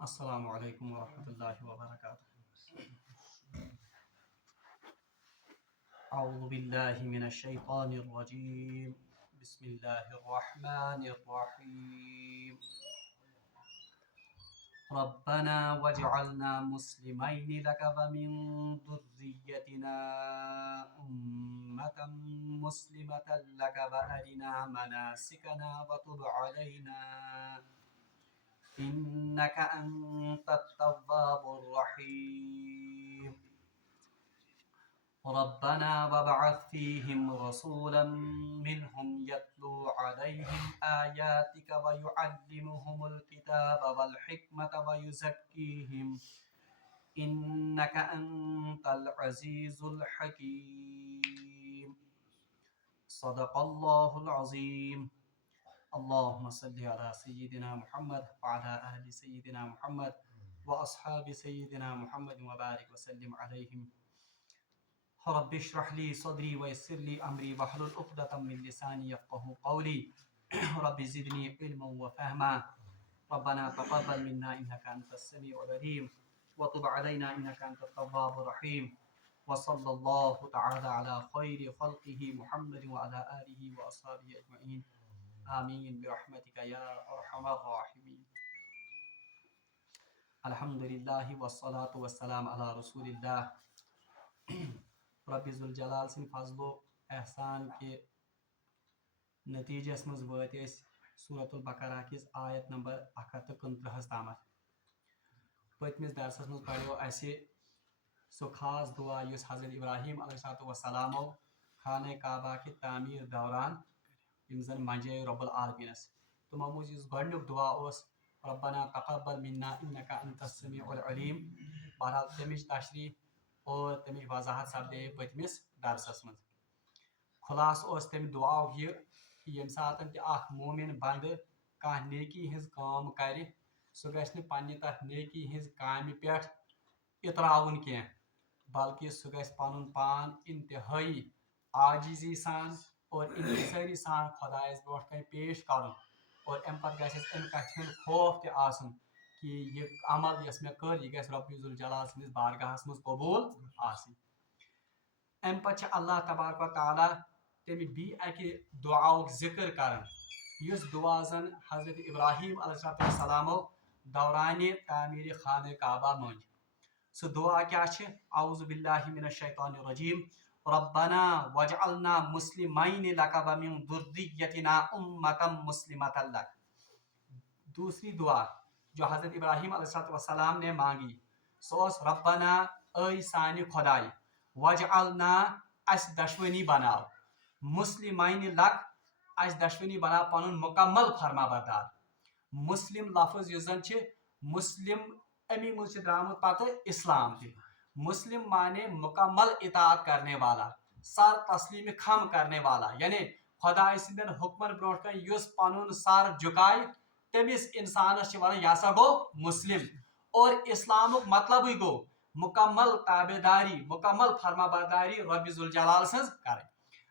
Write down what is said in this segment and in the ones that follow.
السلام علیکم ورحمۃ اللہ وبرکاتہ۔ اعوذ باللہ من الشیطان الرجیم، بسم اللہ الرحمن الرحیم۔ ربنا واجعلنا مسلمین لک ومن ذریتنا امة مسلمة لک وارنا مناسکنا وتب علینا إنك أنت التواب الرحيم۔ ربنا وابعث فيهم رسولا منهم يتلو عليهم آياتك ويعلمهم الكتاب والحكمة ويزكيهم إنك أنت العزيز الحكيم۔ صدق الله العظيم۔ اللهم صل على سيدنا محمد وعلى آل سيدنا محمد وأصحاب سيدنا محمد وبارك وسلم عليهم۔ رب اشرح لي صدري ويسر لي أمري واحلل عقدة من لساني يفقهوا قولي رب زدني علما وفهما ربنا تقبل منا إنك أنت السميع العليم وتب علينا إنك أنت التواب الرحيم، وصلى الله تعالى على خير خلقه محمد وعلى آله وأصحابه أجمعين، آمین برحمتک یا ارحم الراحمین۔ الحمدللہ والصلاة والسلام علی رسول اللہ۔ رب ذوالجلال سن فضل و احسان کے نتیجس مز وات سورۃ البقرہ کس آیت نمبر 129 تامت۔ پتمس درسس مز پڑھو اسہ سو خاص دعا یس حضرت ابراہیم علیہ السلام خانہ کعبہ کی تعمیر دوران یم زن منجے رب العالمینس تمو مز اس گۄڈنیُک دعا اس ربنا تقبل منا انک انت السمیع العلیم۔ بہرحال تمچ تشریح اور تمچ وضاحت سپدے پتمس درسس مز۔ خلاص اس تم دعا یہ کہ یم ساتن تہ اخ مومن بند کانٛہہ نیکی ہنز کٲم کرِ سہ گژھِ نہٕ پننہِ تتھ نیکی ہنز کامہِ پٮ۪ٹھ اتراوُن کینٛہہ، بلکہ سہ گژھِ پنُن پان انتہٲئی عاجزی سان اور انکساری سان خدایس برونٛٹھ کن پیش کرُن، اور ام پتہٕ گژھٮ۪س امہِ کتھِ ہُنٛد خوف تہِ آسُن کہ یہ عمل یس مےٚ کٔر یہ گژھِ رۄبِ ذوالجلال سٕنٛدِس بارگاہس منٛز قبوٗل آسٕنۍ۔ امہِ پتہٕ چھِ اللہ تبارک و تعالیٰ تمہِ بیٚیہِ اکہِ دعاہُک ذکر کران یُس دعا زن حضرت ابراہیم علیہ السلام دورانہِ تعمیٖرِ خانہ کعبہ منٛج۔ سُہ دعا کیٛاہ چھِ؟ اعوذ باللہ من الشیطان الرجیم، ربنا واجعلنا مسلمین لک ومن ذریتنا امة مسلمة لک۔ دوسری دعا جو حضرت ابراہیم علیہ السلام نے مانگی سو اس ربنا اے سانہِ خدائے، واجعلنا اس دشوانی بناو، مسلمین لک اس دشوانی بناو پنن مکمل فرما بردار۔ مسلم لفظ یُس زن چھ مسلم امی مجھ سے درامت پتہ اسلام تہ۔ مسلم مانے مکمل اطاعت کرنے والا، سر تسلیم خم کرنے والا، یعنی خدا سندین حکمن برونٛٹھ کن یُس پنن سر جُکایہِ تمس انسانس ونان یہ سا گو مسلم۔ اور اسلامک مطلب گو مکمل تابع داری، مکمل فرما برداری رب ذوالجلال سنز کریں۔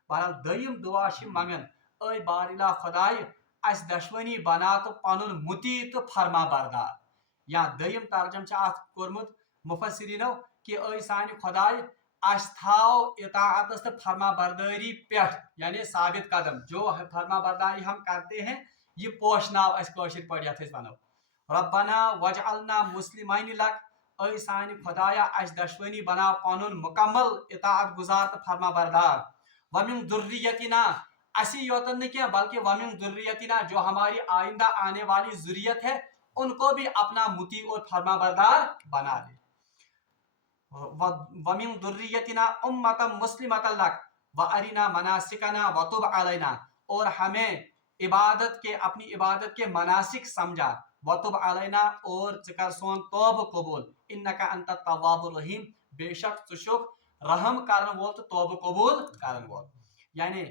بہرحال دویم دعا چھ منگان اے باراللہ خدائے اس دشوانی بنا تو پنن مطیع تو فرما بردار، یا دویم ترجم چھ اتھ کورمت مفسرینو کہ اے سانہِ خدائے اس تھاو اطاعتس تو فرما برداری پیٹھ، یعنی ثابت قدم، جو فرما برداری ہم کرتے ہیں یہ پوشناو اس کٲشِر پٲٹھۍ یتھ أسۍ ونو۔ ربنا واجعلنا مسلمین لک، اے سانہِ خدایا اس دشوانی بناو پنن مکمل اطاعت گزار تو فرما بردار، ومن ذریتنا اسی یوتن نہ کیا بلکہ ومن ذریتنا جو ہماری آئندہ آنے والی ذریت ہے ان کو بھی اپنا مطیع اور فرما بردار بنا دے۔ ومن ذریتنا امة مسلمة لک وارنا مناسکنا وتب علینا، اور ہمیں عبادت کے اپنی عبادت کے مناسک سمجھا، وتب علینا اور ذکر سون توبہ قبول، انک انت التواب الرحیم، بے شک ژٕ چھُکھ رحم کرن وول تو توبہ قبول کرن وول۔ یعنی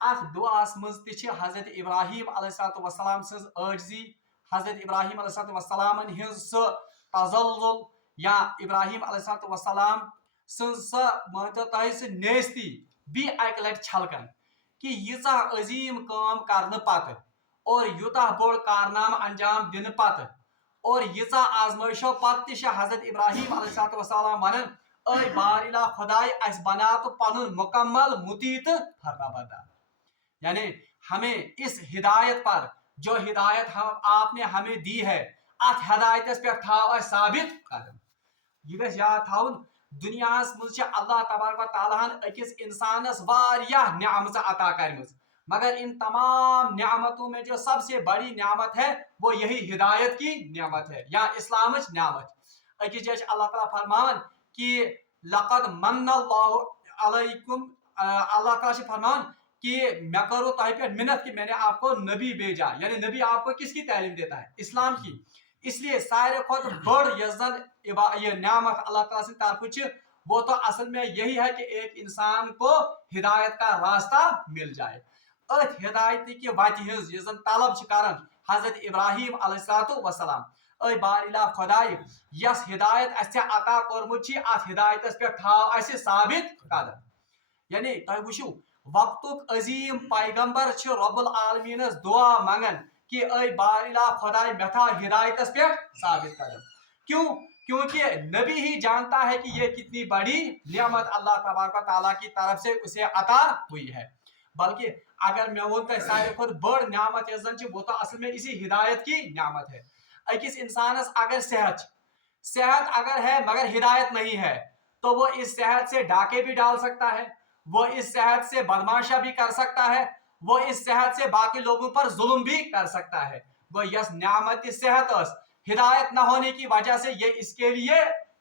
اتھ دعاس مز تہ حضرت ابراہیم علیہ السلام سز عاجزی، حضرت ابراہیم علیہ السلام ہنز سہ تزلزل، یا ابراہیم علیہ السلام سن سہ مانتو تہ سہ نیستی بھی اکہ لٹہ چھلکن کہ ییژاہ عظیم کام کرنے پتہ اور یوتاہ بوڑ کارنامہ انجام دن پتہ اور ییژا آزمائشو پتہ حضرت ابراہیم علیہ السلام ونان اے بار الہ خدائے اس بنا تو پنن مکمل متی تو فرما بردار. یعنی ہمیں اس ہدایت پر جو ہدایت آپ نے ہمیں دی ہے ات ہدایت پہ تھاو اس ثابت قدم. یہ گژھِ یاد تھاون دنیا مز اللہ تبارک و تعالیٰ اکس انسانس واریاہ نعمت عطا کرمز مگر ان تمام نعمتوں میں جو سب سے بڑی نعمت ہے وہ یہی ہدایت کی نعمت ہے یا اسلام نعمت. اکس جائے اللہ تعالیٰ فرمان کہ لقد من اللہ علیکم اللہ تعالیٰ فرمان کہ میں کرو تہ پہ منت کہ میں نے آپ کو نبی بھیجا. یعنی نبی آپ کو کس کی تعلیم دیتا ہے؟ اسلام کی. اس لیے سارے خود بڑ یزن یہ نعمت اللہ تعالیٰ سے طرف وہ تو اصل میں یہی ہے کہ ایک انسان کو ہدایت کا راستہ مل جائے. ات ہدایت کی وتہ ہز یزن طلب کرن حضرت ابراہیم علیہ السلام اے بار الہ خدائے یس ہدایت اس عطا کورمت ات ہدایت پہ تھاو اس ثابت قدم. یعنی تہ وچھو وقتک عظیم پیغمبر رب العالمین دعا منگن کہ اے بار الہ خدائے میں تھا ہدایت پہ ثابت قدم. کیوں؟ کیونکہ نبی ہی جانتا ہے کہ یہ کتنی بڑی نعمت اللہ تبارک و تعالیٰ کی طرف سے اسے عطا ہوئی ہے. بلکہ اگر میں ون تہ سارے کھت بڑ نعمت یزن وہ تو اصل میں اسی ہدایت کی نعمت ہے. اکس انسانس اگر صحت اگر ہے مگر ہدایت نہیں ہے تو وہ اس صحت سے ڈاکے بھی ڈال سکتا ہے, وہ اس صحت سے بدماشا بھی کر سکتا ہے, وہ اس صحت سے باقی لوگوں پر ظلم بھی کر سکتا ہے. وہ یس نعمت صحت ہدایت نہ ہونے کی وجہ سے یہ اس کے لیے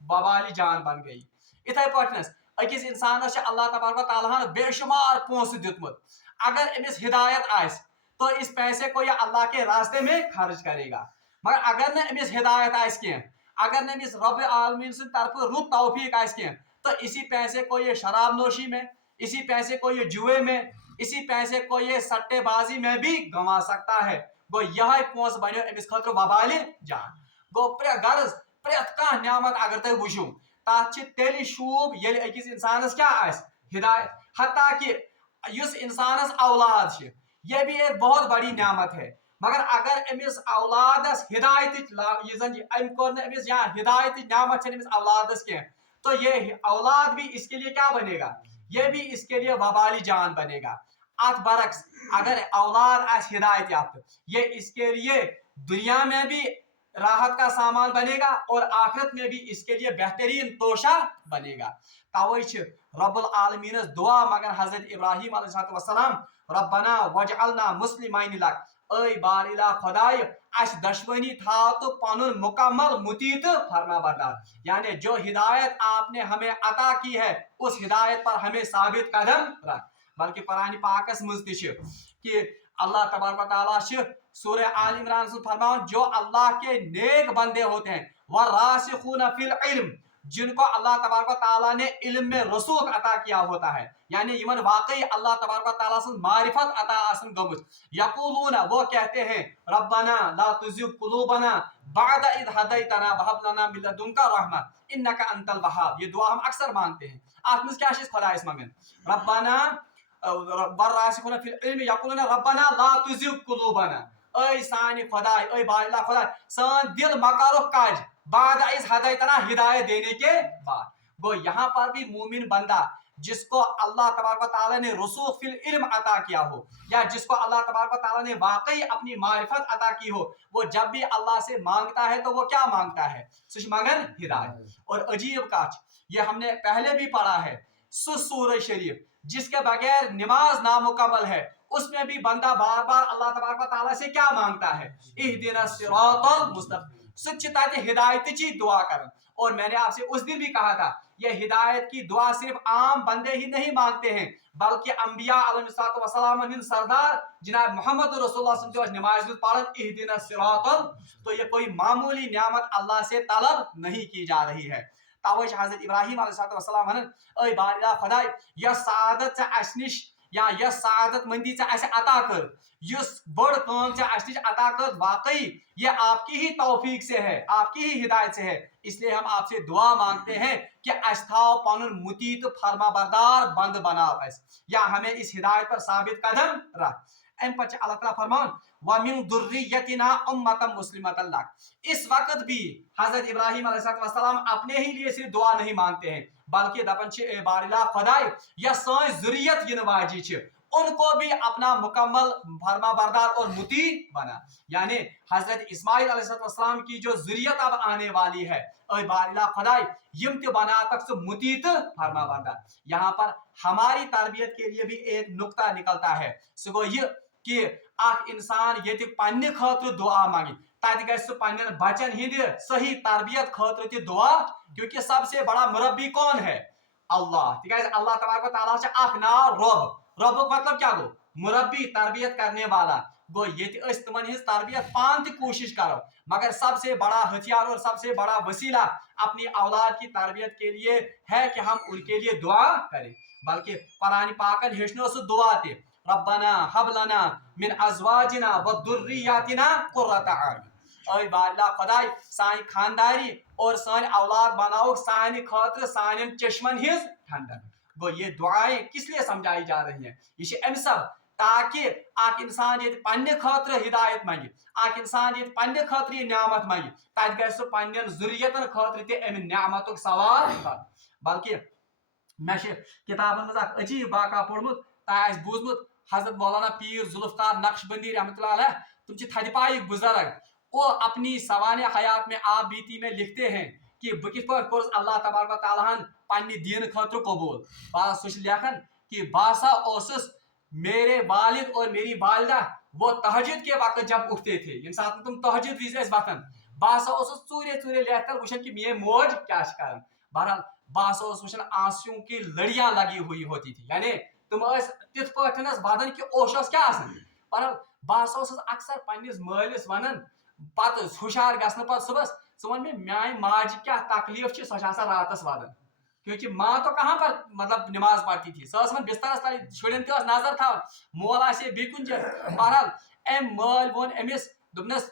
وبالی جان بن گئی. اتھے پٹنس اکس انسانس اللہ تبارک و تعالیٰ بے شمار پونسہ دیتمت. اگر امس ہدایت آس تو اس پیسے کو یہ اللہ کے راستے میں خرچ کرے گا. مگر اگر نہ امس ہدایت آس کی, اگر نہ امس رب عالمین سے طرف رت توفیق آس کی تو اسی پیسے کو یہ شراب نوشی میں, اسی پیسے کو یہ جوئے میں, اسی پیسے کو یہ سٹے بازی میں بھی گنوا سکتا ہے. گو یہ پونس بنو امس خاطر وبالی جان. گو غرض پریت کھانا نعمت اگر تھی وچھو تک تیل شوب یل اکس انسانس کیا آس ہدایت. حتیٰ کہ اس انسانس اولاد یہ بھی ایک بہت بڑی نعمت ہے. مگر اگر امس اولادس ہدایت ام کور امس یا ہدایت نعمت امس اولادس کی تو یہ اولاد بھی اس کے لیے کیا بنے گا؟ یہ بھی اس کے لیے وبالی جان بنے گا. ات برعکس اگر اولاد آس ہدایت یافتہ یہ اس کے لیے دنیا میں بھی راحت کا سامان بنے گا اور آخرت میں بھی اس کے لیے بہترین توشہ بنے گا. توے رب العالمین دعا مگر حضرت ابراہیم علیہ السلام ربنا وجعلنا مسلمین لک اے بار الہ خدائے اس دشمنی تھا تو پنن مکمل متی تو فرما بردار. یعنی جو ہدایت آپ نے ہمیں عطا کی ہے اس ہدایت پر ہمیں ثابت قدم رکھ. بلکہ قرآن پاکس مز کہ اللہ تبارک و تعالیٰ سورہ آل عمران سے فرمان جو اللہ کے نیک بندے ہوتے ہیں والراسخون فی العلم جن کو اللہ تبارک و تعالیٰ نے علم میں رسوخ عطا کیا ہوتا ہے, یعنی یمن واقعی اللہ تبارک و تعالیٰ سے معرفت عطا آسن گمت, یقولون وہ کہتے ہیں ربنا لا تزغ قلوبنا بعد اذ ہدیتنا وہب لنا من لدنک رحمہ انک انت الوہاب. یہ دعا ہم اکثر مانگتے ہیں. آپ میں کیا چیز خدا اس منگن ربنا والراسخون فی العلم یقولون ربنا لا تزغ قلوبنا اے سانی خدا اے بار اللہ خدا سان دل مکارو کاج بعد از ہدایتنا ہدایت دینے کے بعد. گو یہاں پر بھی مومن بندہ جس کو اللہ تبارک و تعالیٰ نے رسوخ فی العلم عطا کیا ہو یا جس کو اللہ تبارک و تعالیٰ نے واقعی اپنی معرفت عطا کی ہو, وہ جب بھی اللہ سے مانگتا ہے تو وہ کیا مانگتا ہے؟ سچ مانگن ہدایت. اور عجیب کاچ یہ ہم نے پہلے بھی پڑھا ہے سورہ شریف جس کے بغیر نماز نامکمل ہے, اس میں بھی بندہ بار بار اللہ تبارک و تعالیٰ سے کیا مانگتا ہے؟ اہدنا الصراط المستقیم. سچ ہدایت چی دعا کرن. اور میں نے آپ سے اس دن بھی کہا تھا یہ ہدایت کی دعا صرف عام بندے ہی نہیں مانگتے ہیں بلکہ انبیاء علیہ السلام ہند سردار جناب محمد رسول اللہ صلی اللہ علیہ وسلم نماز میں پڑھن اہدنا الصراط. تو یہ کوئی معمولی نعمت اللہ سے طلب نہیں کی جا رہی ہے. توے حضرت ابراہیم علیہ السلام ونن اے بار الہ خدائے یس سعادت اس نش یا یس سعادت مندی اس عطا کر, یس بڑ کام اس نش عطا کر واقعی یہ آپ کی ہی توفیق سے ہے, آپ کی ہی ہدایت سے ہے. اس لیے ہم آپ سے دعا مانگتے ہیں کہ اس تھاو پنن متی تو فرما بردار بند بناو اس یا ہمیں اس ہدایت پر ثابت قدم رکھ. ام پچ اللہ تعالیٰ فرمان وَمِن ذُرِّيَّتِنَا أُمَّةً مُسْلِمَةً لَكَ، اس وقت بھی حضرت ابراہیم علیہ السلام اپنے ہی لیے صرف دعا نہیں مانگتے ہیں بلکہ دپن چھ اے بار اللہ خدائے یا سائیں ذریت ین واجی چھ ان کو بھی اپنا مکمل فرما بردار اور مطیع بنا. یعنی حضرت اسماعیل علیہ السلام کی جو ذریت اب آنے والی ہے اے بار اللہ خدائے یم تہ بنا تک سو مطیع فرما بردار. یہاں پر ہماری تربیت کے لیے بھی ایک نقطہ نکلتا ہے سو گو یہ کہ اخ انسان یہ پنہ خاطر دعا مانگی تت گھس پنن بچن ہند صحیح تربیت خاطر تہ دعا، کیونکہ سب سے بڑا مربی کون ہے؟ اللہ. تکیاز اللہ تبارک و تعالیٰ سے اخ ناو رب، ربک مطلب کیا گو؟ مربی، تربیت کرنے والا. گو یہ تمن ہز تربیت پان تہ کوشش کرو، مگر سب سے بڑا ہتھیار اور سب سے بڑا وسیلہ اپنی اولاد کی تربیت کے لیے ہے کہ ہم ان کے لیے دعا کریں. بلکہ قرآن پاکن ہیچنو سو دعا تہ ربنا حب لنا من ازواجنا و ذریاتنا قرۃ اعین. اے بار اللہ خدائے سان خانداری اور سان اولاد بناؤ سان خاطر سان چشمن ہز ٹھنڈک. گو یہ دعائیں کس لیے سمجھائی جا رہی ہیں؟ یہ ام سب تاکہ اخ انسان یہ پنہ خاطر ہدایت منگہ، اخ انسان یہ پنہ خاطر یہ نعمت منگہ تت گھس سہ پنن ذریتن خاطر تہ ام نعمتک سوال کر. بلکہ میں کتابن مز اخ عجیب واقعہ پورمت تہ آس بوزمت حضرت مولانا پیر ذوالفقار نقش بندی رحمۃ اللہ علیہ، تم چھ تھدِ پایک بزرگ، وہ اپنی سوانح حیات میں آپ بیتی میں لکھتے ہیں کہ بہ کت پٲٹھۍ کوٚرُس اللہ تبارک و تعالیٰ ہن پنہ دین خاطر قبول. بس سہ لیکھان کہ باسا اوسس میرے والد اور میری والدہ وہ تہجد کے وقت جب اٹھتے تھے، ییٚمہِ ساتہٕ تم تہجد وز ٲسۍ وتھان، باسا اوسس ژوٗرے ژوٗرے لیکھ کر وٕچھان کہ میٲنۍ موج کیا چھ کران. بہرحال باسا اوسس وٕچھان آنسوؤں کی لڑیاں لگی ہوئی ہوتی تھی، یعنی تم ٲسۍ تِتھ پٲٹھۍ ودان کہ اوش اوس کیٛاہ آسان. بہرحال باسا اوسس اکثر پننس مٲلس ونان پتہ ہُشار گژھنہٕ پتہٕ صبحس ژٕ ون مےٚ میانہِ ماجہِ کیٛاہ تکلیف چھ سۄ چھ آسان راتس ودان. کیونکہ ماں تو کہاں پر مطلب نماز پڑھتی تھی، سۄ ٲس وۄنۍ بسترس تل شُرٮ۪ن تہِ ٲس نظر تھاوان، مول آسہِ بیٚیہِ کُنہِ جایہِ. بہرحال أمۍ مٲلۍ ووٚن أمِس دوٚپنس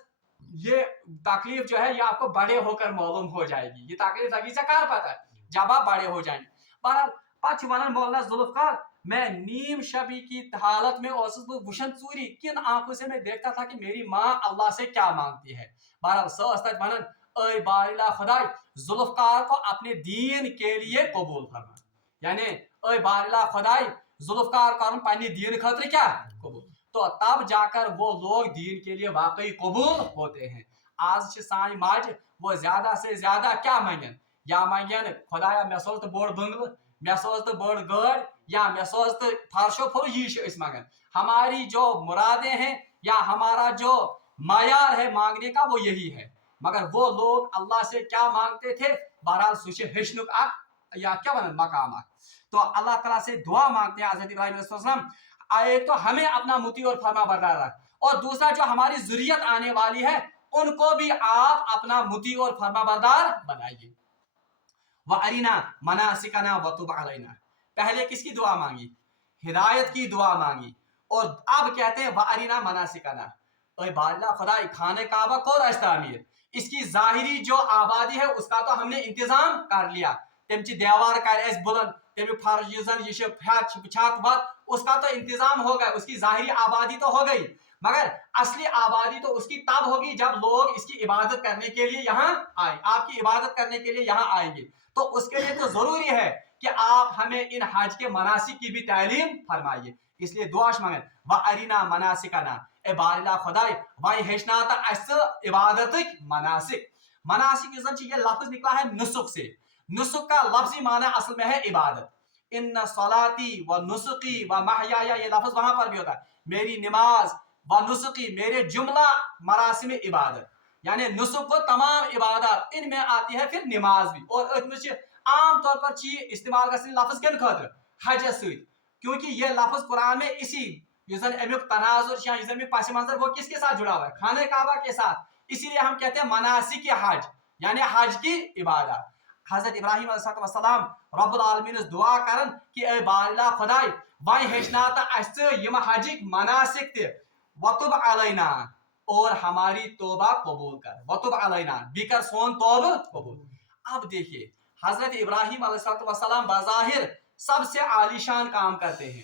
یہ تکلیف جو ہے یہ آپ کو بڑے ہو کر معلوم ہو جائے گی، یہ تکلیف لگی ژےٚ کر پتہ جب آپ بڑے ہو جائیں. بہرحال پتہ چھ ونان مولانا ذوالفقار میں نیم شبی کی حالت میں اوسس بہ وچھان ژوٗری کن آنکھوں سے میں دیکھتا تھا کہ میری ماں اللہ سے کیا مانگتی ہے. بہرحال سۄ ٲس تتہِ ونان اے بار اللہ خدائے ذوالفقار کو اپنے دین کے لیے قبول فرما. یعنی اے بار اللہ خدائے ذوالفقار کرن پنہ دین خاطر کیا قبول. تو تب جا کر وہ لوگ دین کے لیے واقعی قبول ہوتے ہیں. آج سان ماج وہ زیادہ سے زیادہ کیا منگن، یا منگن خدایا مے سوز تو بوڑ بنگلہ، مے سوز تو بڑ گاڑ، یا مے سوز تو فرشو پھر یہ منگن. ہماری جو مرادیں ہیں یا ہمارا جو معیار ہے مانگنے کا وہ یہی ہے. مگر وہ لوگ اللہ سے کیا مانگتے تھے؟ بہرحال سہ ہیچنک اخ یا کیا ونان مقام اخ. تو اللہ تعالیٰ سے دعا مانگتے ہیں حضرت ابراہیم علیہ السلام، ایک تو ہمیں اپنا مطیع اور فرما بردار رکھ، اور دوسرا جو ہماری ذریت آنے والی ہے ان کو بھی آپ اپنا مطیع اور فرما بردار بنائیے. وَأَرِنَا مَنَاسِكَنَا وَتُبْ عَلَيْنَا. پہلے کس کی دعا مانگی؟ ہدایت کی دعا مانگی، اور اب کہتے ہیں وَأَرِنَا مَنَاسِكَنَا. اے بار اللہ خدا خانہ کعبہ کو رس تعمیر، اس کی ظاہری جو آبادی ہے اس کا تو ہم نے انتظام کر لیا، تم چی دیوار کر اس بلند، تم فرض یہ چھت وت اس کا تو انتظام ہو گیا، اس کی ظاہری آبادی تو ہو گئی، مگر اصلی آبادی تو اس کی تب ہوگی جب لوگ اس کی عبادت کرنے کے لیے یہاں آئے، آپ کی عبادت کرنے کے لیے یہاں آئیں گے. تو اس کے لیے تو ضروری ہے کہ آپ ہمیں ان حج کے مناسک کی بھی تعلیم فرمائیے. اس لیے دعاش مانگیں وَأَرِنَا مَنَاسِكَنَا. اے بار اللہ خدائے وائیں ہیچنا تا اس عبادت مناسک. مناسک یہ لفظ نکلا ہے نسک سے. نسک کا لفظی معنی اصل میں ہے عبادت. ان صلاتی و نسکی و محیایا، یہ لفظ وہاں پر بھی ہوتا ہے. میری نماز و نسکی، میرے جملہ مراسم عبادت، یعنی نسک کو تمام عبادات ان میں آتی ہے، پھر نماز بھی. اور عام طور پر استعمال کرتے لفظ کن خاطر حج ست، کیونکہ یہ لفظ قرآن میں اسی امیک تناظر یا امیک پس منظر وہ کس کے ساتھ جڑا ہوا ہے؟ خانہ کعبہ کے ساتھ. اسی لیے ہم کہتے ہیں مناسک حج، یعنی حج کی عبادت. حضرت ابراہیم علیہ السلام رب العالمین دعا کرن کہ اے بار اللہ خدائے وائیں ہیچنا تا اس یم حجک مناسک تہ وتب علینا، اور ہماری توبہ قبول کر. وتب علینا بھی کر سون توبہ قبول. اب دیکھیے حضرت ابراہیم علیہ السلام بظاہر سب سے عالی شان کام کرتے ہیں،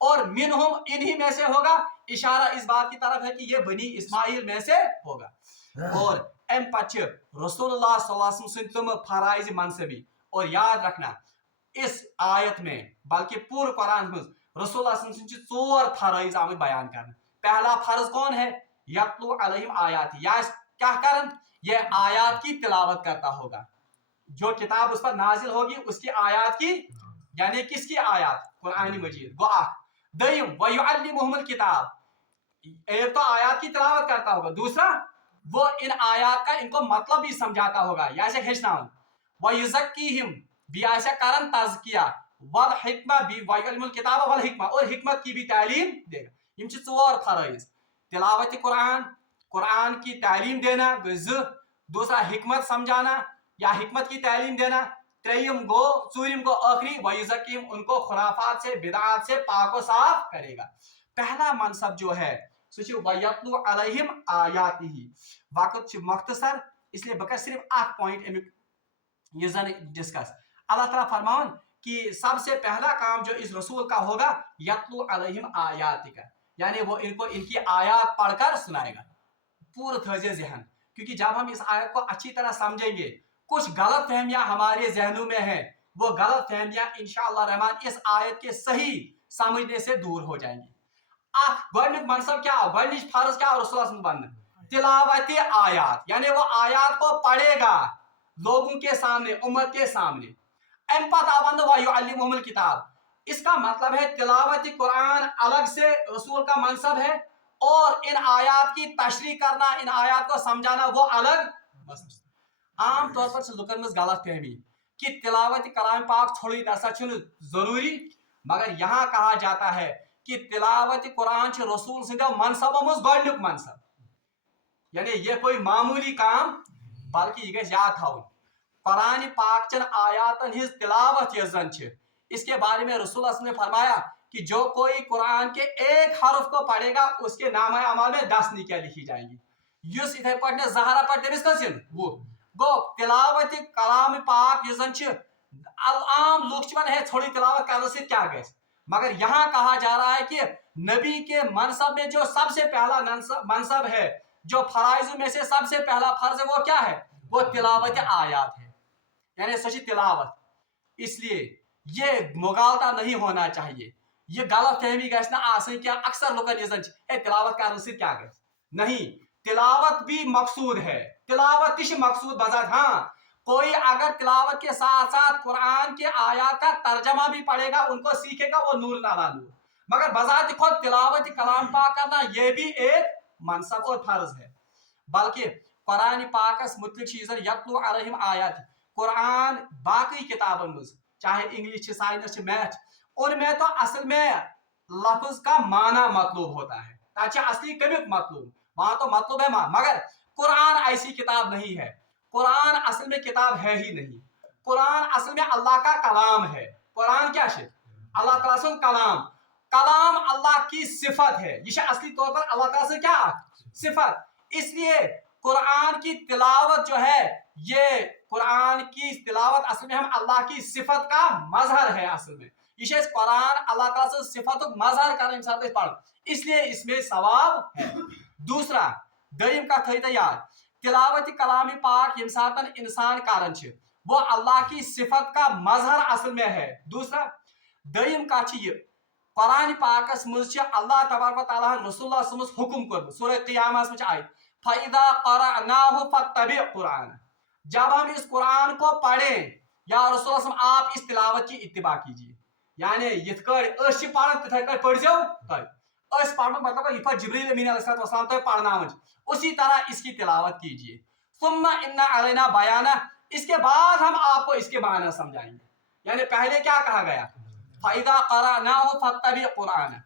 اور منہم انہی میں سے ہوگا, اشارہ اس بات کی طرف ہے کہ یہ بنی اسماعیل میں سے ہوگا. اور ام پچ رسول اللہ صلی اللہ علیہ وسلم سن تم فرائض منصبی. اور یاد رکھنا اس آیت میں بلکہ پورے قرآن میں رسول اللہ صلی اللہ علیہ وسلم ژور فرائض آمت بیان کرنا. پہلا فرض کون ہے؟ یتلو علیہم آیات, یا کیا کرن, یہ آیات کی تلاوت کرتا ہوگا. جو کتاب اس پر نازل ہوگی اس کی آیات کی, یعنی کس کی آیات؟ قرآن مجید. گو دیم ویعلمہم الکتاب, ایک تو آیات کی تلاوت کرتا ہوگا, دوسرا وہ ان آیات کا ان کو مطلب بھی سمجھاتا ہوگا, یا ایسے ہیچناؤں. ویزکیہم, بھی ایسے کرن تزکیہ, والحکمہ بھی, ویعلم الکتاب والحکمہ, اور حکمت کی بھی تعلیم دے گا. یم چھ ژور فرائض, تلاوت قرآن, قرآن کی تعلیم دینا گو, دوسرا حکمت سمجھانا یا حکمت کی تعلیم دینا, تریم گو, ژورم گو آخری ویزکیہم, ان کو خرافات سے بدعات سے پاک و صاف کرے گا. پہلا منصب جو ہے سو چھ ویتلو علیہم آیاتہ. وقت چھ مختصر اس لیے بکر صرف اخ پوائنٹ امیک یہ زن ڈسکس. اللہ تعالیٰ فرماؤن کہ سب سے پہلا کام جو اس رسول کا ہوگا یتلو علیہم آیاتک, یعنی وہ ان کو ان کی آیات پڑھ کر سنائے گا. پورا تھیے ذہن, کیونکہ جب ہم اس آیت کو اچھی طرح سمجھیں گے, کچھ غلط فہمیاں ہمارے ذہنوں میں ہیں, وہ غلط فہمیاں انشاءاللہ رحمان اس آیت کے صحیح سمجھنے سے دور ہو جائیں گی. گۄڈنیُک منصب کیا ہو, گۄڈنِچ فرض کیا ہو رسول اللہ صلی اللہ علیہ وسلم, تلاوت آیات, یعنی وہ آیات کو پڑھے گا لوگوں کے سامنے, امت کے سامنے. ام پتہ آو ویعلمہم الکتاب, اس کا مطلب ہے تلاوت قرآن الگ سے رسول کا منصب ہے, اور ان آیات کی تشریح کرنا, ان آیات کو سمجھانا وہ الگ. عام طور پر لکن مز غلط فہمی کہ تلاوت کلام پاک تھوڑی نسا چھن ضروری, مگر یہاں کہا جاتا ہے کہ تلاوت قرآن چھ رسول سندو منصبوں مز گۄڈنیُک منصب, یعنی یہ کوئی معمولی کام بلکہ یہ گژھِ یاد تھاؤن. قرآن پاک چن آیاتن ہز تلاوت یہ زن چھ, اس کے بارے میں رسول اللہ صلی اللہ علیہ وسلم نے فرمایا کہ جو کوئی قرآن کے ایک حرف کو پڑھے گا اس کے نامہ اعمال میں 10 نیکیاں لکھی جائیں گی. یس اتھے پڑھنے زہرا پڑھ تمس کھسن وہ گو تلاوت کلام پاک یہ زن چھ عام لوگ چھ ہے تھوڑی تلاوت کرنے سے کیا گژھِ, مگر یہاں کہا جا رہا ہے کہ نبی کے منصب میں جو سب سے پہلا منصب ہے, جو فرائض میں سے سب سے پہلا فرض ہے, وہ کیا ہے؟ وہ تلاوت آیات ہے, یعنی سچی تلاوت. اس لیے یہ مغالطہ نہیں ہونا چاہیے, یہ غلط فہمی گژھِ نہ آسن کہ اکثر لوکن یہ زن اے تلاوت کرنے سے کیا گژھِ. نہیں, تلاوت بھی مقصود ہے, تلاوت تش مقصود بذات. ہاں, کوئی اگر تلاوت کے ساتھ ساتھ قرآن کے آیات کا ترجمہ بھی پڑھے گا, ان کو سیکھے گا, وہ نور علی نور, مگر بذات خود تلاوت کلام پاک کرنا یہ بھی ایک منصب اور فرض ہے. بلکہ قرآن پاکس متعلق چیزن یتلو علیہم آیات, قرآن باقی کتابن مز چاہے انگلش, سائنس, میتھ, ان میں تو اصل میں لفظ کا معنی مطلوب ہوتا ہے, تاکہ اصلی کمیک مطلوب, وہاں تو مطلوب ہے مگر قرآن ایسی کتاب نہیں ہے. قرآن اصل میں کتاب ہے ہی نہیں, قرآن اصل میں اللہ کا کلام ہے. قرآن کیا ہے؟ اللہ تعالیٰ سے کلام, کلام اللہ کی صفت ہے, یہ اصلی طور پر اللہ تعالیٰ سے کیا صفت. اس لیے قرآن کی تلاوت جو ہے, یہ قرآن کی تلاوت اصل میں ہم اللہ کی صفت کا مظہر ہے. اصل میں یہ قرآن اللہ تعالیٰ سے صفت مظہر کرنے ساتھ پڑھ, اس لیے اس میں ثواب ہے. دوسرا دیم کا تھیتا یاد, تلاوت کلام پاک یم ساتن انسان کارن چھ, وہ اللہ کی صفت کا مظہر اصل میں ہے. دوسرا دیم کا چھ, یہ قرآن پاکس مز اللہ تبارک و تعالیٰ رسول اللہ صلی اللہ علیہ وسلم حکم کر, سورہ قیامہ میں آئے فَإِذَا قَرَأْنَاهُ فَاتَّبِعْ قُرْآنَ, جب ہم اس قرآن کو پڑھیں یا رسول اللہ صلی اللہ علیہ وسلم آپ اس تلاوت کی اتباع کیجیے. یعنی یت کڑ اس پڑھن تتھے کڑ پڑھزو تھی, اس پڑھن مطلب یہ پر جبریل امین علیہ السلام تو پڑھنا, اسی طرح اس کی تلاوت کیجیے. ثم ان علینا بیانہ, اس کے بعد ہم آپ کو اس کے معنی سمجھائیں گے. یعنی پہلے کیا کہا گیا, فَإِذَا قَرَأْنَاهُ فَاتَّبِعْ قُرْآنَ,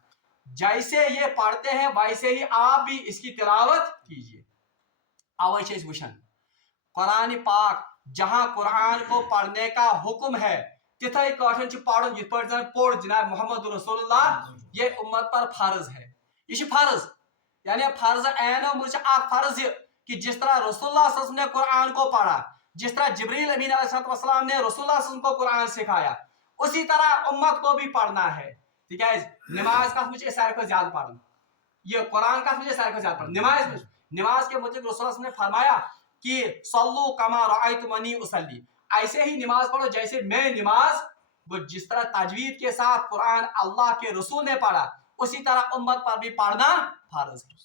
جیسے یہ پڑھتے ہیں ویسے ہی آپ بھی اس کی تلاوت کیجیے. اوے چھ وچھن قرآن پاک جہاں قرآن کو پڑھنے کا حکم ہے تتھے کاٹھن چھ پڑھن یہ پڑھ زن پوڑ جناب محمد رسول اللہ, یہ امت پر فرض ہے. یہ فرض یعنی فرض عین مجھ اک فرض یہ کہ جس طرح رسول اللہ صلی اللہ علیہ وسلم نے قرآن کو پڑھا, جس طرح جبریل امین علیہ السلام نے رسول اللہ صلی اللہ علیہ وسلم کو قرآن سکھایا, اسی طرح امت کو بھی پڑھنا ہے. تکیاز نماز کت مجھ سارے کھت زیادہ پڑھن یہ قرآن کت مجھ سارے کھت زیادہ پڑھن نماز کے متعلق رسول اللہ نے فرمایا کہ صلو کما رأیتمونی اصلی ایسے ہی نماز پڑھو جیسے میں نماز جس طرح تجوید کے ساتھ قرآن اللہ کے رسول نے پڑھا اسی طرح امت پر بھی پڑھنا فرض ہے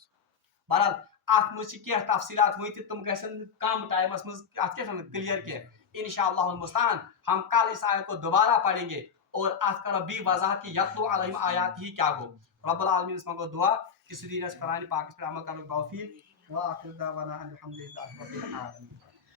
بہرحال ات مجھ کی تفصیلات ہوئی تم گھن کم ٹائمس مز ات کلیئر کی انشاءاللہ المستعان ہم کل اس آیت کو دوبارہ پڑھیں گے اور ات کرو بھی وضاحت کی یتلو علیہم آیات ہی کیا گو رب العالمین اس منگو دعا کہ سدین اس قرآن پاک پر عمل کرنے توفیق وآخر دعوانا الحمدللہ رب العالمین.